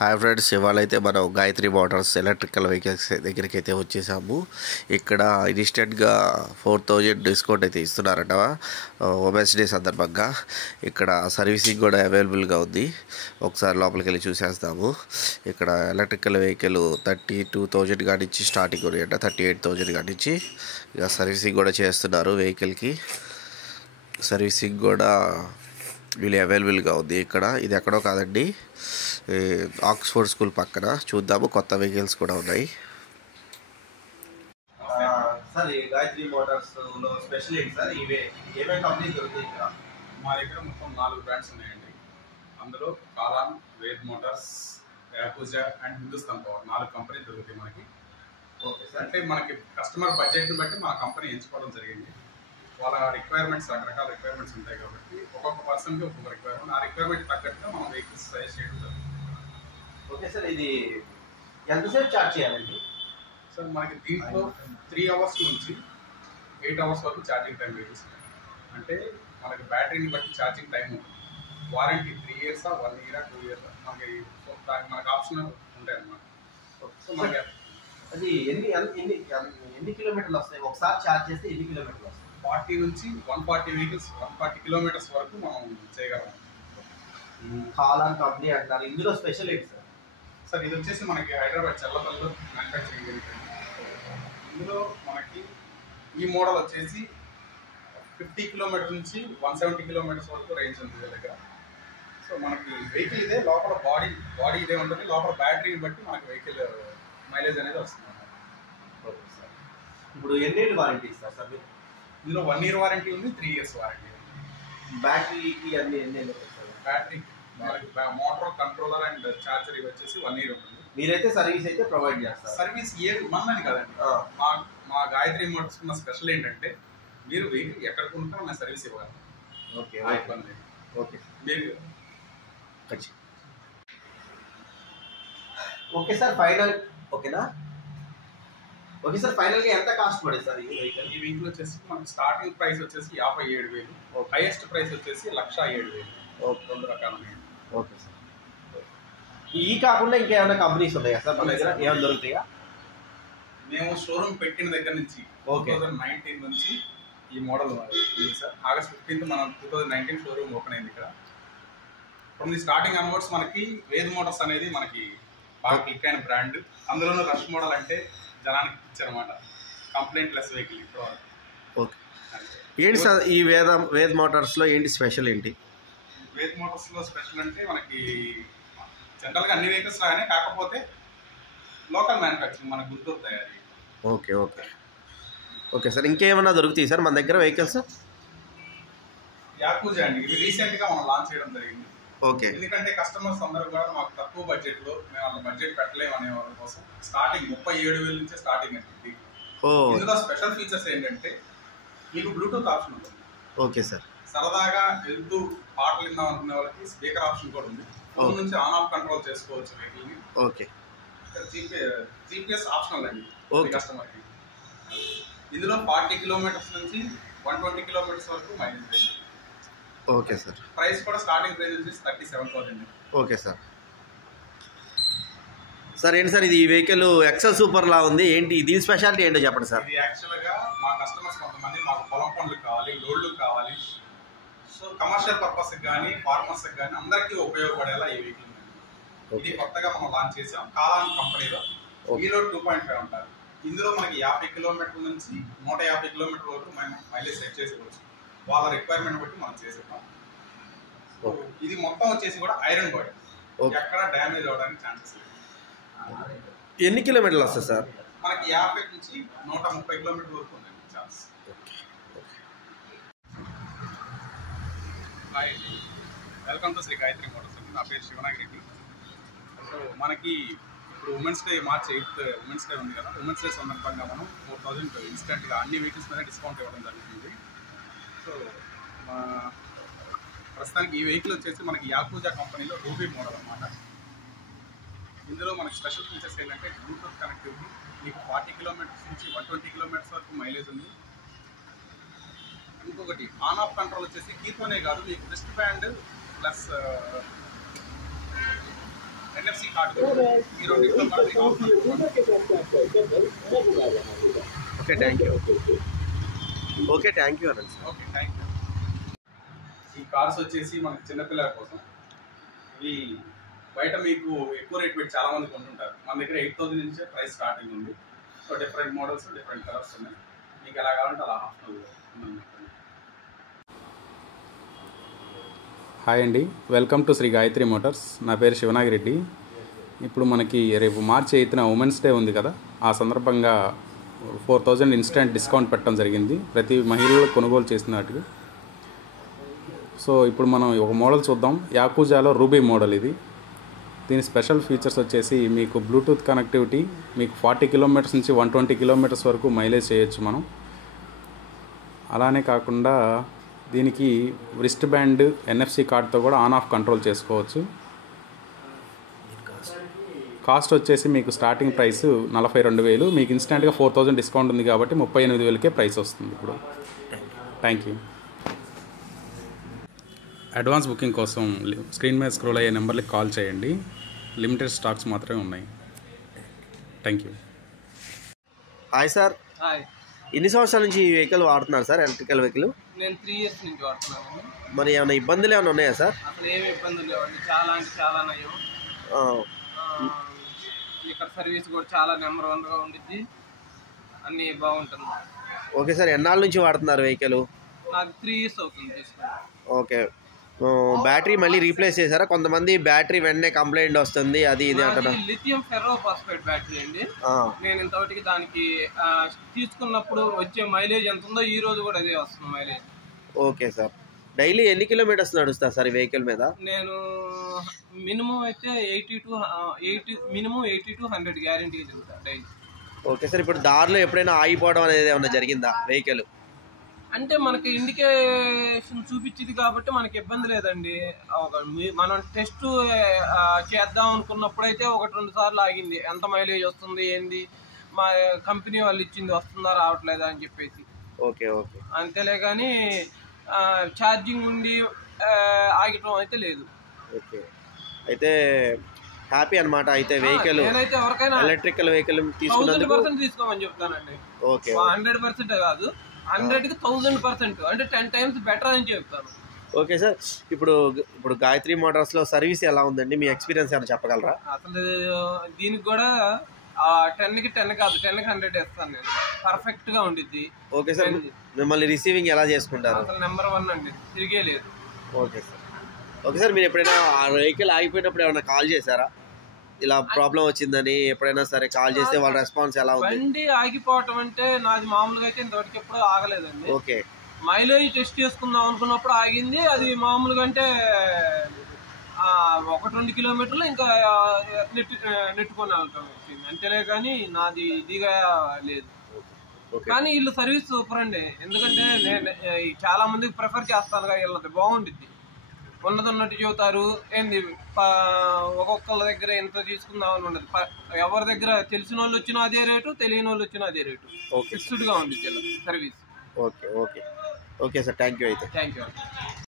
Hi friends, ఇవాళైతే మనం Gayatri Motors electrical vehicles దగ్గరికి అయితే వచ్చేసాము. ఇక్కడ ఇన్స్టెంట్గా 4000 డిస్కౌంట్ అయితే ఇస్తున్నారట ఉమెన్స్ డే సందర్భంగా. ఇక్కడ సర్వీసింగ్ కూడా అవైలబుల్గా ఉంది. ఒకసారి లోపలికి వెళ్ళి చూసేస్తాము. ఇక్కడ ఎలక్ట్రికల్ వెహికల్ 32,000 కానించి స్టార్టింగ్ ఉన్నాయంట, 38,000 కానించి ఇక సర్వీసింగ్ కూడా చేస్తున్నారు. వెహికల్కి సర్వీసింగ్ కూడా వీళ్ళు అవైలబుల్గా ఉంది. ఇక్కడ ఇది ఎక్కడో కాదండి, ఆక్స్ఫోర్డ్ స్కూల్ పక్కన. చూద్దాము, కొత్త వెహికల్స్ కూడా ఉన్నాయి. సార్ ఈ గాయత్రి మోటార్స్ లో స్పెషల్ ఏంటి సార్? ఇవే ఏమేమి కంపెనీస్ దొరుకుతాయి ఇక్కడ? మా దగ్గర మొత్తం 4 బ్రాండ్స్ ఉన్నాయండి. అందులో కాలాన్, Ved Motors, Yakuza and Hindustan Power 4 కంపెనీలు దొరుకుతాయి మనకి. Okay sir. అంటే మనకి కస్టమర్ బడ్జెట్ని బట్టి మన కంపెనీ ఎంచుకోవడం జరిగింది. వాళ్ళ రిక్వైర్మెంట్స్ రకరకాల రిక్వైర్మెంట్స్ ఉంటాయి కాబట్టి ఒక్కొక్క పర్సన్కి ఒక్కొక్క రిక్వైర్మెంట్, ఆ రిక్వైర్మెంట్ తగ్గట్టుగా మనం వెహికల్స్ సజెస్ట్ చేయడం జరుగుతుంది. ఓకే సార్, ఇది ఎంతసేపు ఛార్జ్ చేయాలండి? సో మనకి దీంట్లో 3 అవర్స్ నుంచి 8 అవర్స్ వరకు ఛార్జింగ్ టైం వెహికల్స్ ఉంటాయి. అంటే మనకి బ్యాటరీని బట్టి ఛార్జింగ్ టైం ఉంటుంది. వారంటీ 3 years, 1 year, 2 years మనకి ఆప్షన్ ఉంటాయి అన్నమాట. సో మనకి అది ఎన్ని కిలోమీటర్లు వస్తాయి? ఒకసారి ఛార్జ్ చేస్తే ఎన్ని కిలోమీటర్లు వస్తాయి? 40 నుంచి 140 వెహికల్స్, 140 kilometers వరకు మనం చేయగలం. కాలాన్ కంపెనీ అంటారు. ఇందులో స్పెషల్ ఏంటి సార్? సార్ ఇది వచ్చేసి మనకి హైదరాబాద్ చల్లపల్లిలో మ్యానుఫ్యాక్చరింగ్ జరుగుతుంది. ఇందులో మనకి ఈ మోడల్ వచ్చేసి 50 kilometers నుంచి 170 kilometers వరకు రేంజ్ ఉంది దగ్గర. సో మనకి వెహికల్ ఇదే, లోపల బాడీ ఇదే ఉంటుంది. లోపల బ్యాటరీని బట్టి మనకి వెహికల్ మైలేజ్ అనేది వస్తుంది. Okay sir. ఇప్పుడు ఎన్నేళ్ళు వారంటీ ఇస్తారు సార్ మీరు? ఇందులో 1 year వారంటీ ఉంది, 3 years వారంటీ ఉంది. బ్యాటరీకి అన్ని ఎన్నేళ్ళు వస్తాయి? Battery, motor, controller and charger ఇవి వచ్చేసి 1 year ఉంటుంది. మీరైతే సర్వీస్ అయితే ప్రొవైడ్ చేస్తారు? సర్వీస్ మనదని కదండి. మా గాయత్రి మోటార్స్ ఉన్న స్పెషల్ ఏంటంటే మీరు వెహికల్ ఎక్కడ కొనుక్కోవాలో నా సర్వీస్ ఇవ్వాలి. ఓకే ఇబ్బంది. ఓకే మీరు ఓకే సార్, ఫైనల్ ఓకేనా? ఓకే సార్, ఫైనల్గా ఎంత కాస్ట్ పడేది సార్ ఈ వెహికల్? ఈ వెహికల్ వచ్చేసి మనకి స్టార్టింగ్ ప్రైస్ వచ్చేసి 57,000, హైయెస్ట్ ప్రైస్ వచ్చేసి 1,07,000. ఓకే, 2 రకాలు ఉన్నాయి. Okay sir. ఈ కాకుండా ఇంకేమైనా కంపెనీస్ ఉన్నాయా సార్ మన దగ్గర? ఏమైనా దొరుకుతాయా? మేము షోరూమ్ పెట్టిన దగ్గర నుంచి 2019 నుంచి ఈ మోడల్ ఉంది సార్. August 15th మనం 2019 షోరూమ్ ఓపెన్ అయింది ఇక్కడ. ఫ్రమ్ ది స్టార్టింగ్ అన్వర్డ్స్ మనకి వేద్ మోటార్స్ అనేది మనకి బాగా క్లిక్ అయిన బ్రాండ్. అందులోనూ రష్ మోడల్ అంటే జనానికి ఇచ్చారన్నమాట. కంప్లైంట్ లెస్ వెహికల్ ఇప్పుడు. ఓకే, ఏంటి సార్ ఈ వేద్ మోటార్స్లో ఏంటి స్పెషల్ ఏంటి? వేద్ మోటార్స్లో స్పెషల్ అంటే మనకి జనరల్గా అన్ని వెహికల్స్ లాగానే, కాకపోతే లోకల్ మ్యానుఫ్యాక్చరింగ్, మన గుంటూరు తయారీ. ఓకే ఓకే ఓకే సార్, ఇంకేమైనా దొరుకుతాయి సార్ మన దగ్గర వెహికల్స్? యాకుజా అండి, ఇది రీసెంట్గా మనం లాంచ్ చేయడం జరిగింది. ఓకే, ఎందుకంటే కస్టమర్స్ అందరూ కూడా మాకు తక్కువ బడ్జెట్లో, మేము అంత బడ్జెట్ పెట్టలేము అనే వాళ్ళ కోసం స్టార్టింగ్ 37,000 నుంచి స్టార్టింగ్ అండి. ఇందులో స్పెషల్ ఫీచర్స్ ఏంటంటే మీకు బ్లూటూత్ ఆప్షన్ ఉంటుంది. Okay sir. సరదాగా వెళ్తూ పాటలు విందాం అనుకునే వాళ్ళకి స్పీకర్ ఆప్షన్ కూడా ఉంది. ఫోన్ నుంచి ఆన్ ఆఫ్ కంట్రోల్ చేసుకోవచ్చు వెహికల్ని. ఓకే, జీపీఎస్ ఆప్షనల్ అండి కస్టమర్కి. ఇందులో 40 kilometers నుంచి 120 kilometers వరకు mileage range. Okay sir. Price కూడా స్టార్టింగ్ ప్రైస్ వచ్చేసి 37,000. Okay sir. సార్ ఏంటి సార్ ఇది వెహికల్ ఎక్సెల్ సూపర్ లా ఉంది, ఏంటి దీని స్పెషాలిటీ ఏంటో చెప్పండి సార్. ఇది యాక్చువల్గా మా కస్టమర్స్ కొంతమంది మాకు పొలం పనులు కావాలి, లోడ్లు కావాలి, సో కమర్షియల్ పర్పస్కి కానీ ఫార్మర్స్కి కానీ అందరికీ ఉపయోగపడేలా ఈ వెహికల్. ఇది కొత్తగా మనం లాంచ్ చేసాం కాలాన్ కంపెనీలో. ఈలోడ్ 2.5 అంటారు. ఇందులో మనకి 50 kilometers నుంచి 150 kilometers వరకు మనం మైలేజ్ సెట్ చేసుకోవచ్చు. వాళ్ళ రిక్వైర్మెంట్ బట్టి మనం చేసేద్దాం. ఇది మొత్తం వచ్చేసి కూడా ఐరన్ బాడీ, ఎక్కడ డ్యామేజ్ అవడానికి ఛాన్సెస్ లేదు. ఎన్ని కిలోమీటర్లు వస్తుంది సార్? మనకి 50 నుంచి 130 kilometers వరకు ఉంది chance. Hi, welcome to Sri Gayatri Motors. నా పేరు శివనాగిరెడ్డి. సో మనకి ఇప్పుడు women's day March 8th women's day ఉంది కదా. ఉమెన్స్ డే సందర్భంగా మనం 4,000 ఇన్స్టెంట్గా అన్ని వెహికల్స్ మీద డిస్కౌంట్ ఇవ్వడం జరుగుతుంది. సో ప్రస్తుతానికి ఈ వెహికల్ వచ్చేసి మనకి యాకుజా కంపెనీలో రూబీ మోడల్ అన్నమాట. ఇందులో మనకి స్పెషల్ ఫీచర్స్ ఏంటంటే బ్లూటూత్ కనెక్టివిటీ, మీకు 40 kilometers నుంచి 120 kilometers వరకు మైలేజ్ ఉంది. ఇంకొకటి ఆన్ ఆఫ్ కంట్రోల్ వచ్చేసి కీతోనే కాదు, మీకు wrist band plus NFC card ఈ రెండింటితో కూడా మీకు option okay thank you okay thank you అనండి సార్. Okay thank you. ఈ కార్స్ వచ్చేసి మనకి చిన్నపిల్లల కోసం. ఇవి బయట మీకు ఎక్కువ రేట్ పెట్టి చాలా మంది కొంటుంటారు. మన దగ్గర 8,000 నుంచే ప్రైస్ స్టార్టింగ్ ఉంది. So different models different colours ఉన్నాయి. మీకు ఎలా కావాలంటే అలా ఆప్షన్ ఉంది. హాయ్ అండి, welcome to Sri Gayatri Motors. నా పేరు శివనాగిరెడ్డి. ఇప్పుడు మనకి రేపు మార్చి 8న ఉమెన్స్ డే ఉంది కదా, ఆ సందర్భంగా 4,000 ఇన్స్టెంట్ డిస్కౌంట్ పెట్టడం జరిగింది ప్రతి మహిళలు కొనుగోలు చేసిన వాటికి. సో ఇప్పుడు మనం ఒక మోడల్ చూద్దాం. యాకుజాలో రూబీ మోడల్ ఇది. దీని స్పెషల్ ఫీచర్స్ వచ్చేసి మీకు బ్లూటూత్ కనెక్టివిటీ, మీకు 40 కిలోమీటర్స్ నుంచి 120 కిలోమీటర్స్ వరకు మైలేజ్ చేయొచ్చు మనం. అలానే కాకుండా దీనికి రిస్ట్ బ్యాండ్ NFC కార్డ్తో కూడా ఆన్ ఆఫ్ కంట్రోల్ చేసుకోవచ్చు. కాస్ట్ వచ్చేసి మీకు స్టార్టింగ్ ప్రైస్ 42,000. మీకు ఇన్స్టెంట్గా 4,000 డిస్కౌంట్ ఉంది కాబట్టి 38,000కే ప్రైస్ వస్తుంది ఇప్పుడు. Thank you. అడ్వాన్స్ బుకింగ్ కోసం స్క్రీన్ మీద స్క్రోల్ అయ్యే నెంబర్కి కాల్ చేయండి. లిమిటెడ్ స్టాక్స్ మాత్రమే ఉన్నాయి. Thank you. Hi sir. Hi, ఎన్ని సంవత్సరాల నుంచి ఈ వెహికల్ వాడుతున్నారు సార్, ఎలక్ట్రికల్ వెహికల్? నేను 3 years నుంచి వాడుతున్నాను. మరి ఏమైనా ఇబ్బందులు ఏమైనా ఉన్నాయా సార్? అసలు ఏమి ఇబ్బందులు లేవండి, చాలా అంటే చాలా నయం. ఇక్కడ సర్వీస్ కూడా చాలా నెంబర్ 1గా ఉండిద్ది, అన్నీ బాగుంటుంది. ఓకే సార్, ఎన్నాళ్ళ నుంచి వాడుతున్నారు వెహికల్? నాకు 3 years అవుతుంది తీసుకుని. ఓకే, బ్యాటరీ మళ్ళీ రీప్లేస్ చేశారా? కొంతమంది బ్యాటరీ వెంటనే కంప్లైంట్ వస్తుంది అది ఇది అంటారు. లిథియం ఫెర్రోఫాస్ఫేట్ బ్యాటరీ అండి. నేను ఇంతవరకు దానికి తీసుకున్నప్పుడు వచ్చే మైలేజ్ ఎంత ఉందో ఈ రోజు కూడా అదే వస్తుంది మైలేజ్. ఓకే సార్, డైలీ ఎన్ని కిలోమీటర్స్ నడుస్తా సార్ ఈ వెహికల్ మీద? నేను మినిమం అయితే 80 to 100 గ్యారెంటీగా తిరుగుతాను డైలీ. ఓకే సార్, ఇప్పుడు దారిలో ఎప్పుడైనా ఆగిపోవడం అనేది ఏమైనా జరిగిందా వెహికల్? అంటే మనకి ఇండికేషన్ చూపించింది కాబట్టి మనకి ఇబ్బంది లేదండి. మనం టెస్ట్ చేద్దాం అనుకున్నప్పుడైతే 1-2 సార్లు ఆగింది. ఎంత మైలేజ్ వస్తుంది ఏంది, మా కంపెనీ వాళ్ళు ఇచ్చింది వస్తుందా రావట్లేదా అని చెప్పేసి. ఓకే ఓకే, అంతేలే కానీ ఛార్జింగ్ ఉండి ఆగటం అయితే లేదు. ఓకే, అయితే హ్యాపీ అనమాట. అయితే వెహికల్ నేనైతే ఎవరికైనా ఎలక్ట్రికల్ వెహికల్ తీసుకున్నందుకు 1000% తీసుకోమని చెప్తానండి. ఓకే, 100% కాదు, 100కి 1000%, అంటే 10 times బెటర్ అని చెప్తాను. ఓకే సార్, ఇప్పుడు గాయత్రి మోటార్స్లో సర్వీస్ ఎలా ఉందండి? మీ ఎక్స్పీరియన్స్ ఏమైనా చెప్పగలరా? అసలు దీనికి కూడా 10కి 10 కాదు, 10కి 100 వేస్తాను నేను. పర్ఫెక్ట్గా ఉండిద్ది. ఓకే సార్, మిమ్మల్ని రిసీవింగ్ ఎలా చేసుకుంటారు? అసలు నెంబర్ 1 అండి, తిరిగే లేదు. Okay sir. ఓకే సార్, మీరు ఎప్పుడైనా ఆ వెహికల్ ఆగిపోయినప్పుడు ఏమైనా కాల్ చేశారా? ఇలా ప్రాబ్లం వచ్చిందని ఎప్పుడైనా సరే కాల్ చేస్తే వాళ్ళ రెస్పాన్స్ ఎలా ఉంది? బండి ఆగిపోవటం అంటే నాది మామూలుగా అయితే ఇంతవరకు ఎప్పుడు ఆగలేదండి. ఓకే, మైలేజ్ టెస్ట్ చేసుకుందాం అనుకున్నప్పుడు ఆగింది. అది మామూలుగా అంటే 1-2 కిలోమీటర్లు ఇంకా నెట్టుకొని వెళ్ళటం వచ్చింది అంతేలే, కానీ నాది ఇదిగా లేదు. కానీ వీళ్ళు సర్వీస్ సూపర్ అండి. ఎందుకంటే నేను చాలా మందికి ప్రిఫర్ చేస్తాను, వీళ్ళది బాగుండిద్ది. ఉన్నట్టు చెబుతారు ఏంది, ఒక్కొక్కళ్ళ దగ్గర ఎంత తీసుకుందామని ఉండదు. ఎవరి దగ్గర తెలిసిన వాళ్ళు వచ్చినా అదే రేటు, తెలియని వాళ్ళు వచ్చినా అదే రేటు. ఫిక్స్డ్గా ఉండిద్ది service. Okay okay okay sir, thank you. అయితే థ్యాంక్ యూ.